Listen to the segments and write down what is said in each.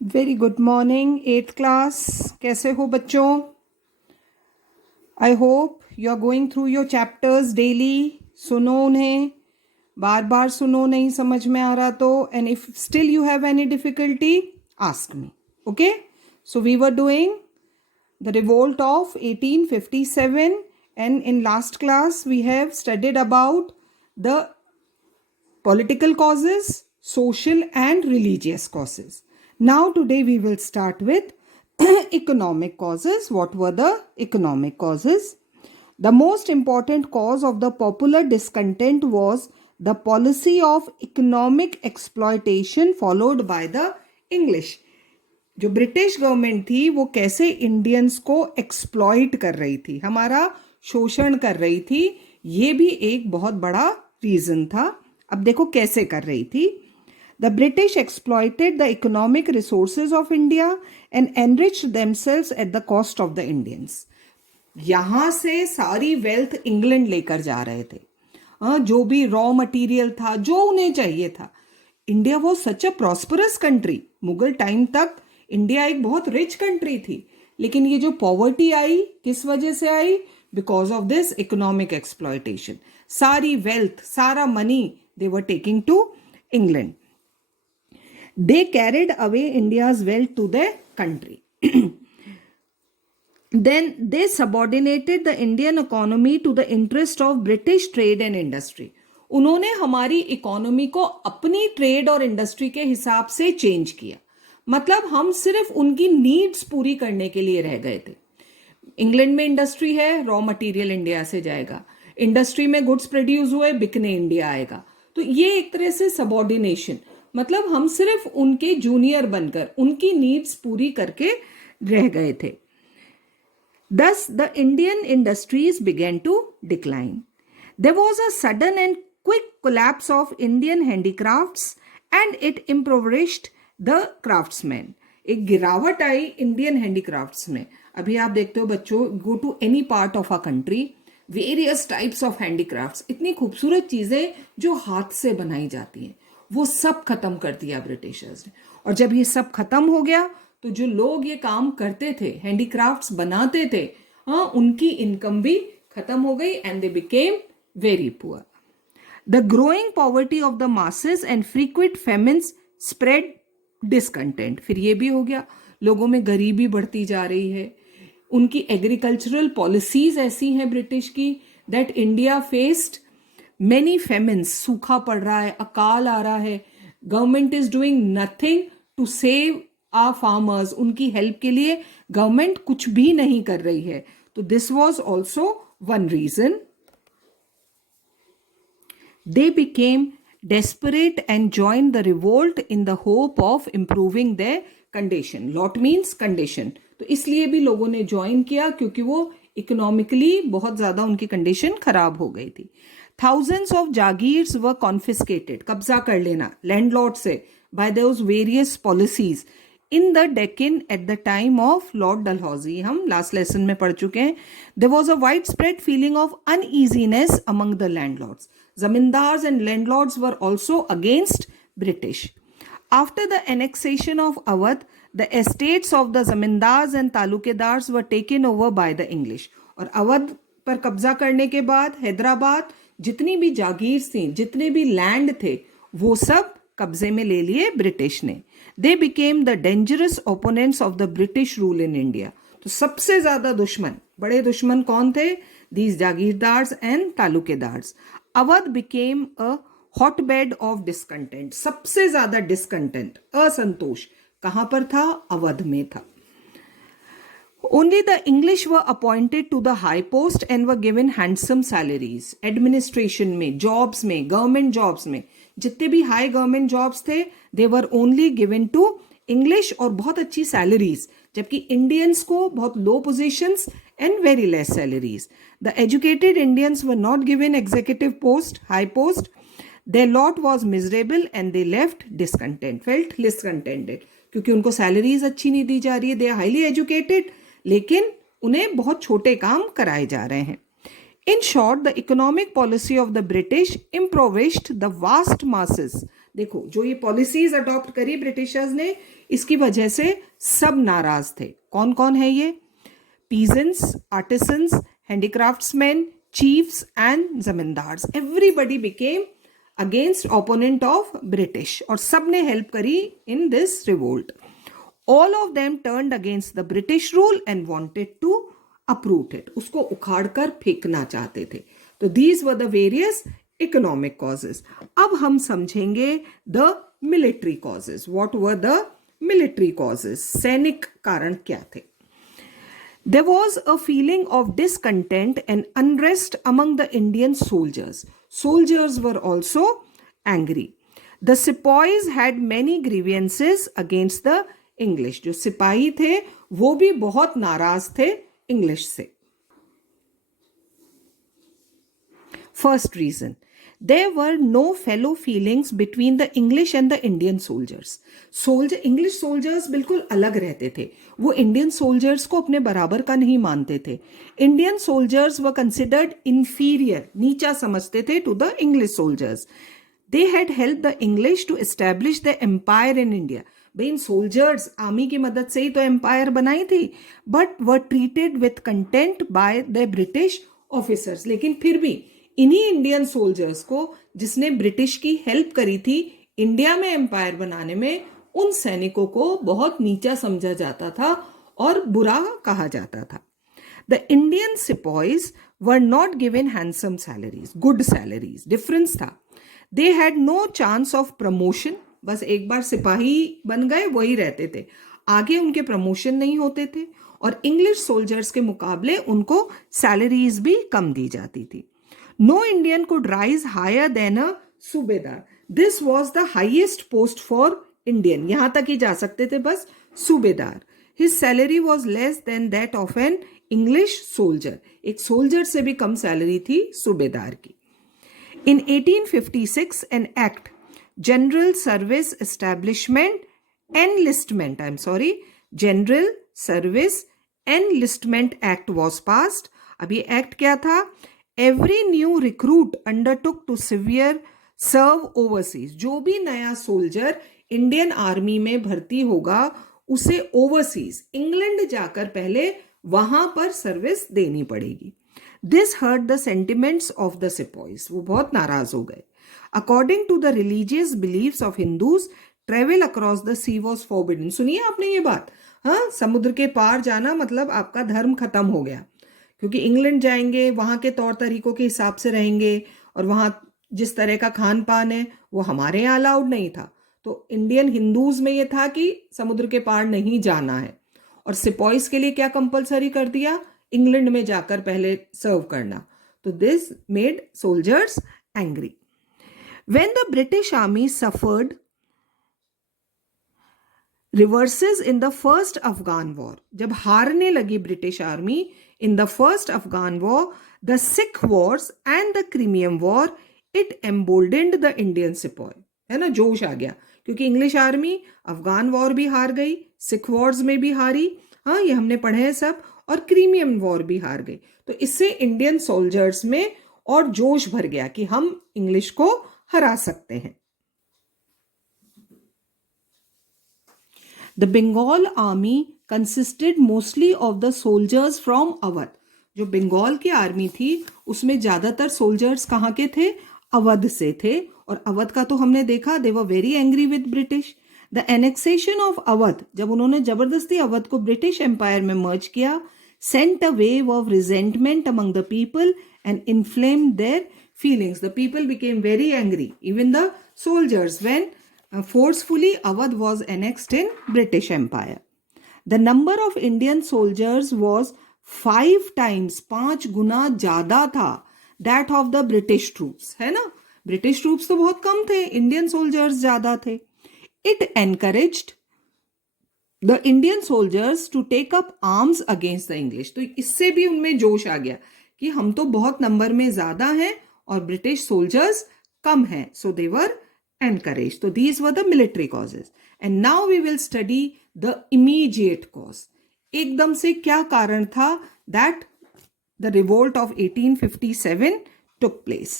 Very good morning eighth class. कैसे हो बच्चों? I hope you are going through your chapters daily. सुनो उन्हें, बार बार सुनो, नहीं समझ में आ रहा तो, and if still you have any difficulty ask me. Okay, so we were doing the revolt of 1857, and in last class we have studied about the political causes, social and religious causes. Now today we will start with economic causes. What were the economic causes? The most important cause of the popular discontent was the policy of economic exploitation followed by the English. जो British government थी वो कैसे Indians को exploit कर रही थी, हमारा शोषण कर रही थी, ये भी एक बहुत बड़ा रीजन था। अब देखो कैसे कर रही थी। The British exploited the economic resources of India and enriched themselves at the cost of the Indians. यहां से सारी वेल्थ इंग्लैंड लेकर जा रहे थे। जो भी रॉ मटेरियल था, जो उन्हें चाहिए था। India was such a prosperous country. Mughal time तक इंडिया एक बहुत रिच कंट्री थी, लेकिन ये जो पॉवर्टी आई किस वजह से आई? Because of this economic exploitation. सारी वेल्थ, सारा money they were taking to England. They carried away India's wealth to the country. Then they subordinated the Indian economy to the interest of British trade and industry. उन्होंने हमारी economy को अपनी trade और industry के हिसाब से change किया। मतलब हम सिर्फ उनकी नीड्स पूरी करने के लिए रह गए थे। इंग्लैंड में इंडस्ट्री है, रॉ मटेरियल इंडिया से जाएगा, इंडस्ट्री में गुड्स प्रोड्यूस हुए, बिकने इंडिया आएगा। तो ये एक तरह से सबऑर्डिनेशन, मतलब हम सिर्फ उनके जूनियर बनकर उनकी नीड्स पूरी करके रह गए थे। Thus, the Indian industries began to decline. There was a sudden and quick collapse of Indian handicrafts and it impoverished the craftsmen. एक गिरावट आई इंडियन हैंडीक्राफ्ट्स में। अभी आप देखते हो बच्चों, go to any part of a country, various types of handicrafts, इतनी खूबसूरत चीजें जो हाथ से बनाई जाती हैं, वो सब खत्म कर दिया ब्रिटिशर्स ने। और जब ये सब खत्म हो गया तो जो लोग ये काम करते थे, हैंडीक्राफ्ट्स बनाते थे, उनकी इनकम भी खत्म हो गई and they became very poor. The growing poverty of the masses and frequent famines spread discontent. फिर ये भी हो गया, लोगों में गरीबी बढ़ती जा रही है। उनकी एग्रीकल्चरल पॉलिसीज ऐसी हैं ब्रिटिश की that India faced many famines. सूखा पड़ रहा है, अकाल आ रहा है, government is doing nothing to save our farmers. उनकी हेल्प के लिए गवर्नमेंट कुछ भी नहीं कर रही है। तो this was also one reason. They became desperate and joined the revolt in the hope of improving their condition. Lot means condition. तो इसलिए भी लोगों ने ज्वाइन किया क्योंकि वो इकोनॉमिकली बहुत ज्यादा उनकी कंडीशन खराब हो गई थी। Thousands of jagirs were confiscated, कब्जा कर लेना लैंडलॉर्ड से, by those various policies in the Deccan at the time of Lord Dalhousie. हम लास्ट लेसन में पढ़ चुके हैं। There was a widespread feeling of uneasiness among the landlords. Zamindars and landlords were also against British. After the annexation of Awadh, the estates of the zamindars and तालुकेदार्स were taken over by the English. और अवध पर कब्जा करने के बाद हैदराबाद, जितनी भी जागीर थी, जितने भी लैंड थे, वो सब कब्जे में ले लिए ब्रिटिश ने। They became the dangerous opponents of the British rule in India. तो सबसे ज्यादा दुश्मन, बड़े दुश्मन कौन थे? These jagirdars and taluqdars. Awadh became a hotbed of discontent. सबसे ज्यादा डिसकंटेंट, असंतोष कहां पर था? अवध में था। Only the English were appointed to the high post and were given handsome salaries. Administration में, jobs में, government jobs में, जितने भी हाई गवर्नमेंट जॉब्स थे, they were only given to English और बहुत अच्छी सैलरीज, जबकि इंडियंस को बहुत लो positions and very less salaries. The educated Indians were not given executive post, high post. Their lot was miserable and they left discontent, felt discontented. क्योंकि उनको salaries अच्छी नहीं दी जा रही है, they are highly educated, लेकिन उन्हें बहुत छोटे काम कराए जा रहे हैं। In short, the economic policy of the British impoverished the vast masses, देखो जो ये पॉलिसीज अडॉप्ट करी ब्रिटिशर्स ने, इसकी वजह से सब नाराज थे। कौन कौन है ये? peasants, artisans, handicraftsmen, chiefs and zamindars. Everybody became against opponent of British और सब ने help करी in this revolt. All of them turned against the British rule and wanted to uproot it. उसको उखाड़ कर फेंकना चाहते थे। तो these were the various economic causes. अब हम समझेंगे the military causes. What were the military causes? सैनिक कारण क्या थे? There was a feeling of discontent and unrest among the Indian soldiers. Soldiers were also angry. The sepoys had many grievances against the English. जो सिपाही थे वो भी बहुत नाराज थे इंग्लिश से। First reason, there were no fellow feelings between the English and the Indian soldiers. English soldiers बिल्कुल अलग रहते थे। वो Indian soldiers को अपने बराबर का नहीं मानते थे। Indian soldiers were considered inferior, नीचा समझते थे to the English soldiers. They had helped the English to establish the empire in India. भाई इन सोल्जर्स आर्मी की मदद से ही तो एम्पायर बनाई थी, but were treated with content by the British officers. लेकिन फिर भी इन्हीं इंडियन सोल्जर्स को जिसने ब्रिटिश की हेल्प करी थी इंडिया में एम्पायर बनाने में, उन सैनिकों को बहुत नीचा समझा जाता था और बुरा कहा जाता था। The Indian sepoys were not given handsome salaries, good salaries, difference था। They had no chance of promotion, बस एक बार सिपाही बन गए वही रहते थे, आगे उनके प्रमोशन नहीं होते थे, और इंग्लिश सोल्जर्स के मुकाबले उनको सैलरीज भी कम दी जाती थी। No Indian could rise higher than a सूबेदार. This was the highest post for Indian. यहाँ तक ही जा सकते थे बस सूबेदार. His salary was less than that of an English soldier. एक सोल्जर से भी कम सैलरी थी सूबेदार की। In 1856, an act, General Service Enlistment Act was passed. अब ये एक्ट क्या था? Every new recruit undertook to serve overseas. जो भी नया सोल्जर इंडियन आर्मी में भर्ती होगा उसे ओवरसीज, इंग्लैंड जाकर पहले वहां पर सर्विस देनी पड़ेगी। This hurt the sentiments of the sepoys. वो बहुत नाराज हो गए। According to the religious beliefs of Hindus, travel across the sea was forbidden. सुनिए आपने ये बात, हाँ, समुद्र के पार जाना मतलब आपका धर्म खत्म हो गया, क्योंकि इंग्लैंड जाएंगे वहाँ के तौर तरीकों के हिसाब से रहेंगे और वहाँ जिस तरह का खान पान है वो हमारे यहाँ अलाउड नहीं था। तो इंडियन हिंदूज में ये था कि समुद्र के पार नहीं जाना है, और सिपॉइस के लिए क्या कंपलसरी कर दिया? इंग्लैंड में जाकर पहले सर्व करना। तो this made soldiers angry. When the British army suffered reverses in the first Afghan war, जब हारने लगी British army in the first Afghan war, the Sikh wars and the Crimean war, it emboldened the Indian sepoy. है ना, जोश आ गया, क्योंकि English army Afghan war भी हार गई, सिख वॉर्स में भी हारी, हाँ ये हमने पढ़े हैं सब, और क्रीमियन वॉर भी हार गई। तो इससे इंडियन सोल्जर्स में और जोश भर गया कि हम इंग्लिश को हरा सकते हैं। The Bengal army consisted mostly of the soldiers from Awadh. जो बंगाल की आर्मी थी उसमें ज्यादातर सोल्जर्स कहाँ के थे? अवध से थे, और अवध का तो हमने देखा, they were very angry with British. The annexation of Awadh, जब उन्होंने जबरदस्ती अवध को ब्रिटिश एम्पायर में मर्ज किया, sent a wave of resentment among the people and inflamed their feelings. The people became very angry, even the soldiers, when forcefully Awadh was annexed in British Empire. The number of Indian soldiers was 5 times, 5 गुना ज्यादा था, that of the British troops. है ना, British troops तो बहुत कम थे, Indian soldiers ज्यादा थे. It encouraged the Indian soldiers to take up arms against the English. तो इससे भी उनमें जोश आ गया कि हम तो बहुत नंबर में ज्यादा हैं और ब्रिटिश सोल्जर्स कम हैं. So they were encouraged. So these were the military causes. And now we will study the immediate cause. एकदम से क्या कारण था that the revolt of 1857 took place.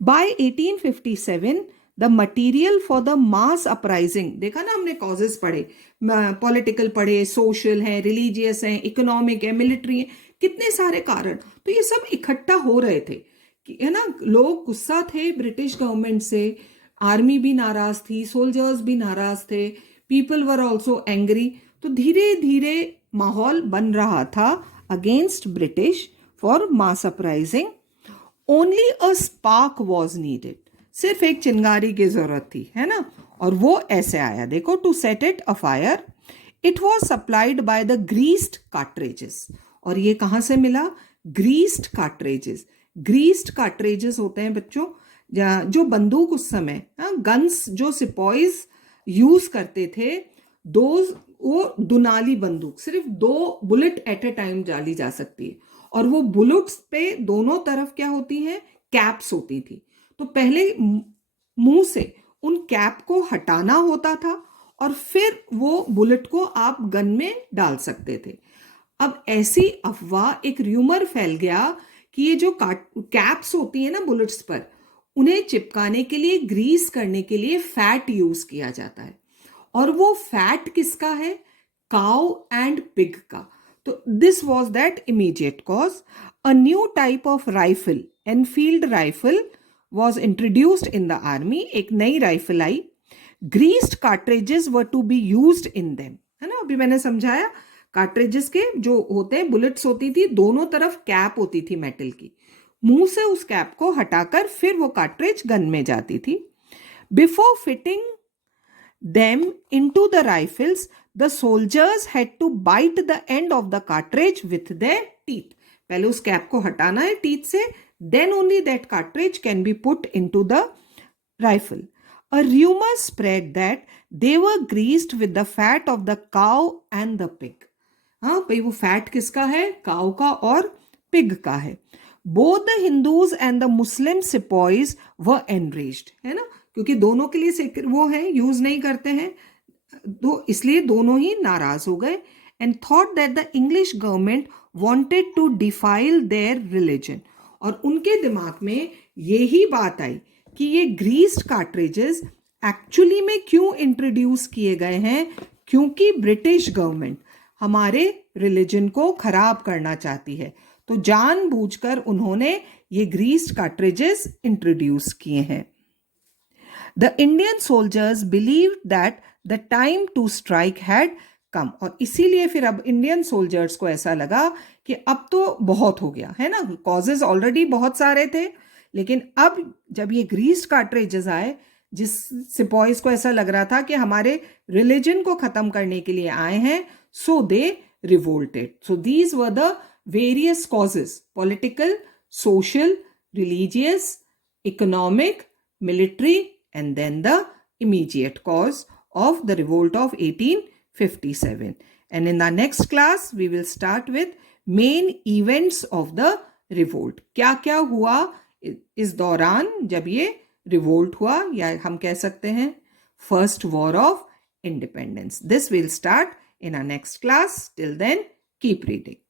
By 1857, the material for the mass uprising, देखा ना हमने causes पढ़े, political पढ़े, सोशल है, रिलीजियस है, इकोनॉमिक है, मिलिट्री है, कितने सारे कारण, तो ये सब इकट्ठा हो रहे थे कि है ना, लोग गुस्सा थे ब्रिटिश गवर्नमेंट से, आर्मी भी नाराज थी, सोल्जर्स भी नाराज थे, पीपल वर ऑल्सो एंग्री, तो धीरे धीरे माहौल बन रहा था against British for mass uprising. Only a spark was needed, सिर्फ एक चिंगारी की जरूरत थी, है ना, और वो ऐसे आया, देखो, to set it afire. It was supplied by the greased cartridges, और ये कहां से मिला? ग्रीस्ड कार्ट्रेजेस। ग्रीस्ड कार्ट्रेजेस होते हैं बच्चों जो बंदूक उस समय, गन्स जो सिपॉइज यूज करते थे, वो दुनाली बंदूक, सिर्फ 2 बुलेट एट ए टाइम डाली जा सकती है, और वो बुलेट्स पे दोनों तरफ क्या होती हैं? कैप्स होती थी। तो पहले मुंह से उन कैप को हटाना होता था और फिर वो बुलेट को आप गन में डाल सकते थे। अब ऐसी अफवाह, एक र्यूमर फैल गया कि ये जो कैप्स होती है ना बुलेट्स पर, उन्हें चिपकाने के लिए, ग्रीस करने के लिए फैट यूज किया जाता है, और वो फैट किसका है? काउ एंड पिग का। तो this was that immediate cause. A new type of rifle, Enfield rifle, was introduced in the army, एक नई राइफल आई। Greased cartridges were to be used in them, है ना, अभी मैंने समझाया, कार्ट्रेजेस के जो होते हैं, बुलेट्स होती थी, दोनों तरफ कैप होती थी मेटल की, मुंह से उस कैप को हटाकर फिर वो कार्ट्रेज गन में जाती थी। Before fitting them into the rifles, the soldiers had to bite the end of the cartridge with their teeth. पहले उस कैप को हटाना है टीथ से, then only that cartridge can be put into the rifle. A rumor spread that they were greased with the fat of the cow and the pig. हाँ भाई, वो fat किसका है? काउ का और पिग का है। Both the Hindus and the Muslim sepoys were enraged, है ना, क्योंकि दोनों के लिए वो है, यूज नहीं करते हैं, तो इसलिए दोनों ही नाराज हो गए। And thought that the English government wanted to defile their religion, और उनके दिमाग में यही बात आई कि ये ग्रीस्ड कार्ट्रेजेस एक्चुअली में क्यों इंट्रोड्यूस किए गए हैं? क्योंकि ब्रिटिश गवर्नमेंट हमारे रिलीजन को खराब करना चाहती है, तो जानबूझकर उन्होंने ये ग्रीस्ड कार्ट्रेजेस इंट्रोड्यूस किए हैं। The Indian soldiers believed that the time to strike had come, और इसीलिए फिर अब इंडियन सोल्जर्स को ऐसा लगा कि अब तो बहुत हो गया, है ना, कॉजेज ऑलरेडी बहुत सारे थे, लेकिन अब जब ये ग्रीस्ड कार्ट्रेजेस आए, जिस सिपॉइज को ऐसा लग रहा था कि हमारे रिलीजन को खत्म करने के लिए आए हैं, so they revolted. So these were the various causes, political, social, religious, economic, military, and then the immediate cause of the revolt of 1857. And in the next class, we will start with main events of the revolt. क्या क्या हुआ इस दौरान जब ये revolt हुआ, या हम कह सकते हैं first war of independence. This will start in our next class. Till then, keep reading.